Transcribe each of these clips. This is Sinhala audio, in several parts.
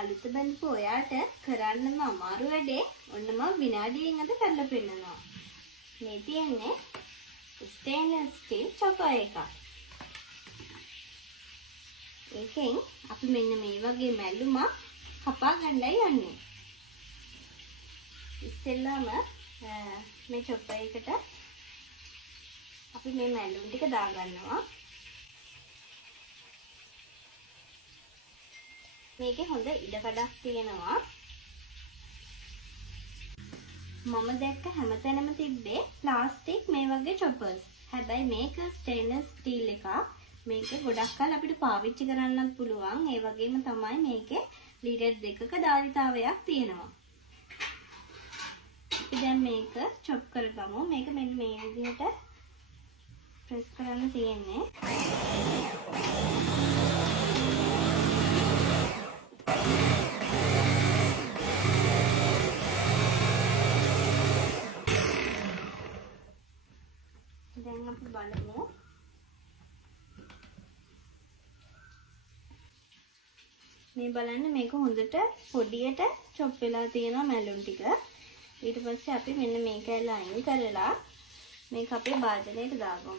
අලුත බඳපු ඔයාට කරන්නම අමාරු වැඩේ ඔන්නම විනාඩියෙන් අද කරලා පෙන්නනවා. මේ තියෙන්නේ ස්ටේන්ලස් ස්ටිල් චොපර් එකක්. ඒකෙන් අපි මෙන්න මේ වගේ මැල්ලුමක් කපා ගන්නයි යන්නේ. ඉස්සෙල්ලාම මේ චොපර් එකට අපි මේ මැල්ලුම් ටික දාගන්නවා. මේකේ හොඳ ඉඩකඩක් තියෙනවා. මම දැක්ක හැමතැනම තිබ්බේ ප්ලාස්ටික් මේ වගේ චොපර්ස්. හැබැයි මේක ස්ටේන්ලස් ස්ටීල් එකක්. මේක ගොඩක් කල් අපිට පාවිච්චි කරන්නත් පුළුවන්. ඒ වගේම තමයි මේකේ ලීටර් 2ක ධාරිතාවයක් තියෙනවා. අපි දැන් මේක චොප් කරගමු. මේක මෙන්න මේ විදිහට ප්‍රෙස් කරන්න තියෙන්නේ. දැන් අපි බලමු. මේ බලන්න මේක හොඳට පොඩියට චොප් වෙලා තියෙනවා මැලුම් ටික. ඊට පස්සේ අපි මෙන්න මේක අයින් කරලා මේක අපේ භාජනයට දාගමු.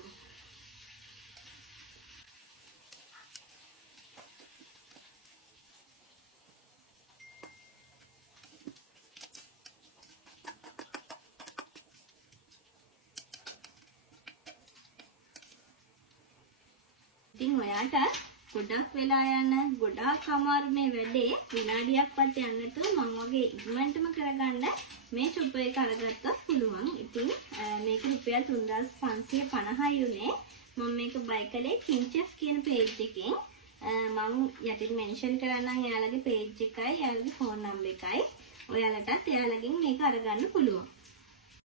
ඉතින් ඔයාට ගොඩක් වෙලා යන ගොඩාක් අමාරු මේ වැඩේ විනාඩියක්වත් යන්නට මම වගේ ඉක්මනටම කරගන්න මේ චොපර් එක අරගත්තත් පුළුවන්. ඉතින් මේක රුපියල් 3550යි උනේ. මම මේක බයි කළේ කින්චෙස් කියන පේජ් එකෙන්. මම යටින් මෙන්ෂන් කරන්නම් එයාලගේ පේජ් එකයි එයාලගේ ෆෝන් නම්බර් එකයි. ඔයාලටත් එයාලගෙන් මේක අරගන්න පුළුවන්.